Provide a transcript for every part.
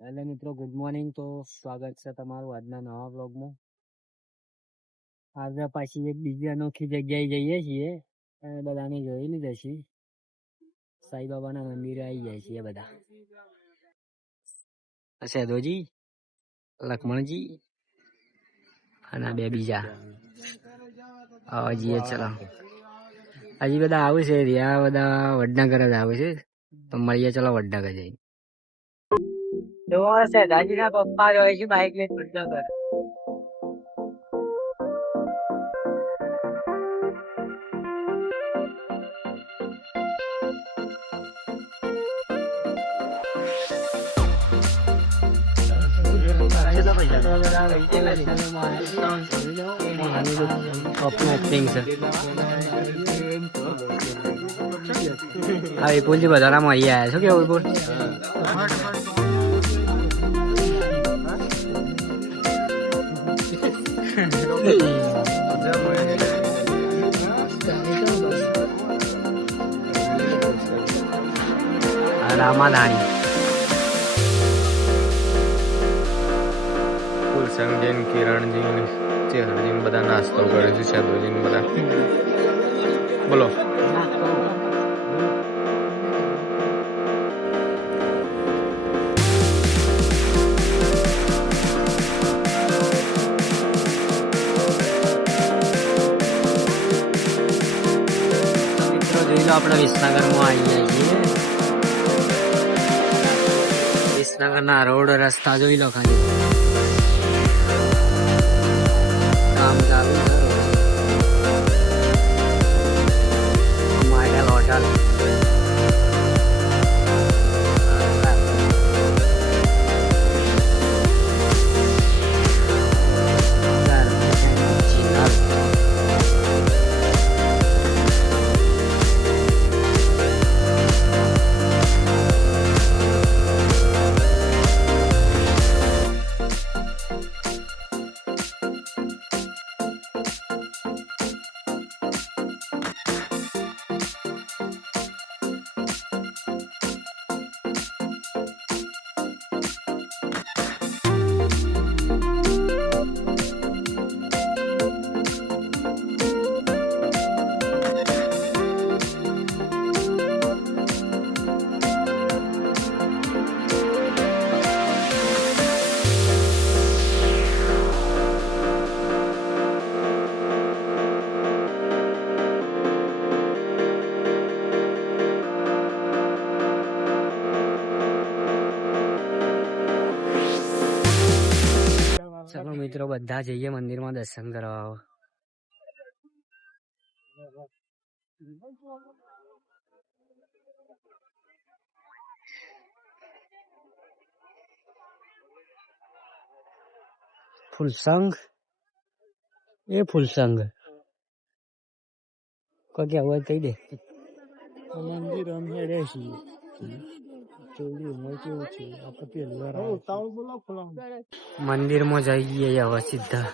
Hello મિત્રો, good morning. તો સ્વાગત છે તમારું આજના નવા બ્લોગમાં. આજે પાછી એક બીજી અનોખી જગ્યાએ જઈએ છીએ અને બધાને જોઈ લીધા છે. સાઈબાબાના મંદિરે આવી જાય છીએ બધા. સેદોજી, લક્ષ્મણજી અને બે બીજા આવા જઈએ. ચલો, હજી બધા આવે છે. રહ્યા બધા વડનગર જ આવે છે. તો મળીએ. ચલો, વડનગર જઈએ. તો સેદાજીના પપ્પા જોઈ છે બાઈક લઈને વડનગર. હા, વિપુલજી બધા મળી આવ્યા છો. કેવું વિપુલ? રામાધાણી ફૂલસંગજીન, કિરણજીન, ચેહરજીન બધા નાસ્તો કરે છે. સેદોજીન બધા બોલો. મિત્રો જોઈ લો, આપણે વિસનગરમાં આવી ગયા છીએ. વિસનગરના રોડ રસ્તા જોઈ લો ખાલી. કામ ચાલુ છે. માઇડલ હોટલ. ચલો મિત્રો, બધા જઈએ મંદિરમાં દર્શન કરવા. ફૂલસંગ એ ફૂલસંગ કોઈ કે અવાજ કહી દે. મંદિર અમે હેડે છીએ. મંદિરમાં જઈએ હવે સીધા.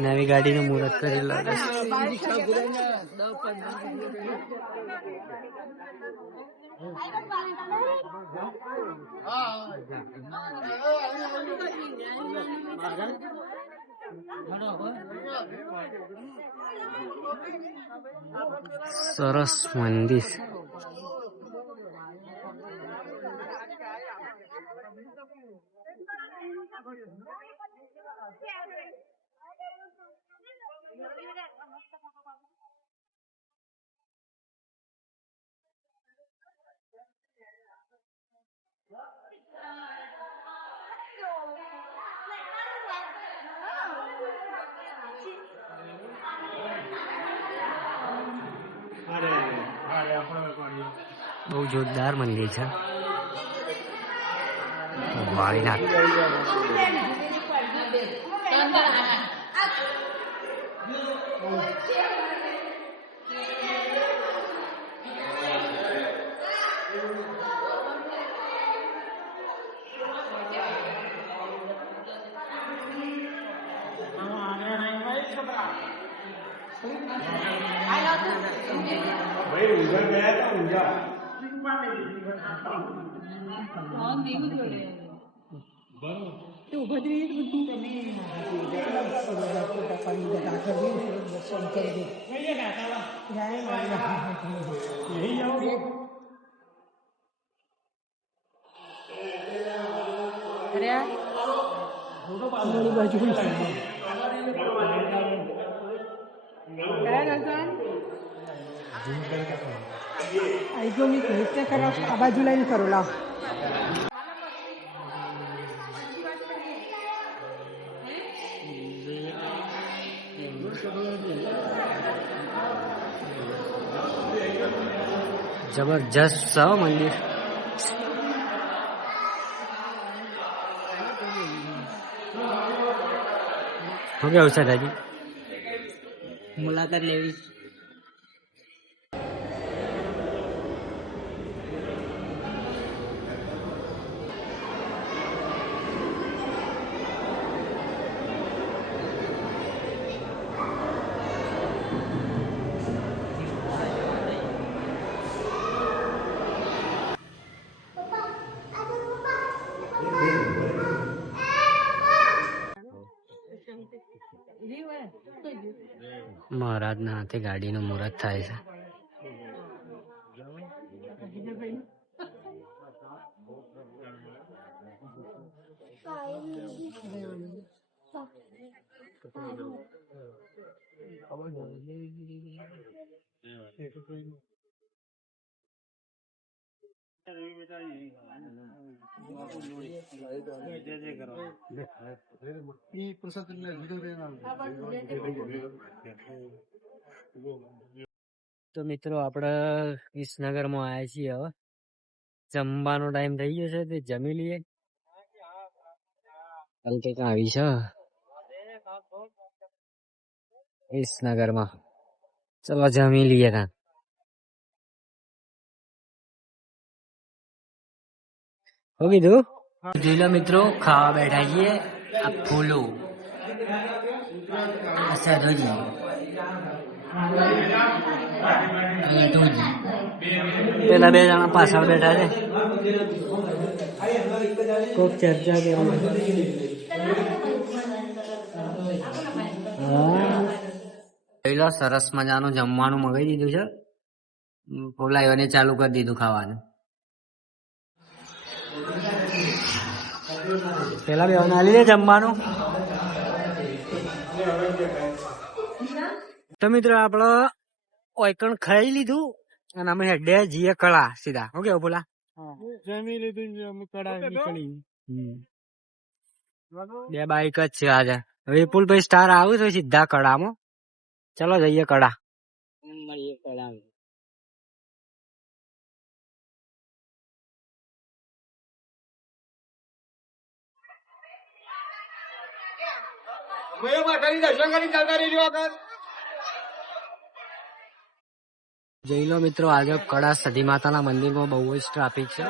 નવી ગાડીનું મુહૂર્ત કરી લાગે. સરસ મંદિર. બહુ જોરદાર મંદિર છે. વાળીનાથ. આ બાજુ લઈને કરો લાવ. જબરજસ્ત છે હો મંદિર. શું કેવું છે દાદી? મુલાકાત લેવી. મહારાજના હાથે ગાડીનું મુહૂર્ત થાય છે. તો મિત્રો આપણે વિસનગરમાં આવ્યા છીએ. હવે જમવાનો ટાઈમ થઈ ગયો છે, તે જમી લઈએ. કંઈક આવી છે વિસનગરમાં. ચલો જમી લઈએ. ત્યાં હો કીધું. જોઈ લો મિત્રો, ખાવા બેઠા છીએ. આ ફૂલો સરોજી પેલા બે જણા પાછળ બેઠા છે. કોક ચર્ચા કરવા. જોઈ લો, સરસ મજાનું જમવાનું મગાવી દીધું છે. ફોલાયોને ચાલુ કરી દીધું ખાવાનું. પેલા બે આલી દે જમવાનું. તો મિત્રો આપડે ઓયકણ ખાઈ લીધું અને અમે હેડે જઈએ કળા સીધા. શું કેવું બોલા? જમી લીધું, કળા નીકળી. બે બાઈક જ છે આજે. વિપુલભાઈ સ્ટાર આવું છે સીધા કળામાં. ચલો જઈએ કળા. મળીએ કળા. જોઈ લો મિત્રો, આજે કળા સતી માતાના મંદિરમાં બહુ જ ટ્રાફિક છે.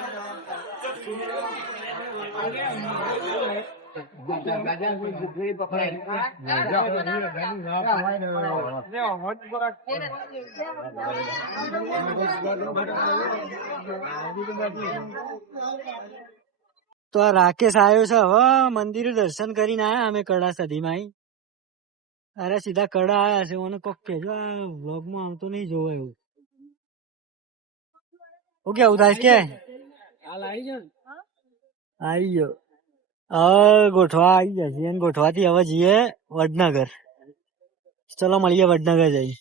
તો આ રાકેશ આવ્યો છે. હવે મંદિર દર્શન કરીને આયા અમે કળા સદીમાં. અરે સીધા કડા આયા છે. મને કોક કેજો આ વ્લોગમાં આવતો નહીં જોવો એવું. શું કેવું થાય કે આવી ગયો. હવે ગોઠવા આવી જશે. ગોઠવાથી હવે જઈએ વડનગર. ચલો મળીએ વડનગર જઈ.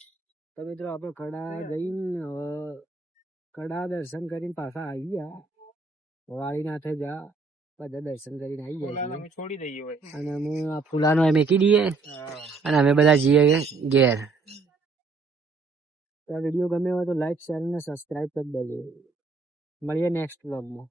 તો મિત્રો આપણે કડા જઈને હવે કડા દર્શન કરીને પાછા આવી ગયા. વાળીનાથે જા બધા દર્શન કરીને આવી જાય. છોડી દઈએ અને અમે આ ફૂલાનો મેકી દઈએ અને અમે બધા જઈએ ઘેર. તો આ વિડીયો ગમે હોય તો લાઈક, શેર અને સબસ્ક્રાઈબ કરી દેજો. મળીએ નેક્સ્ટ વ્લોગમાં.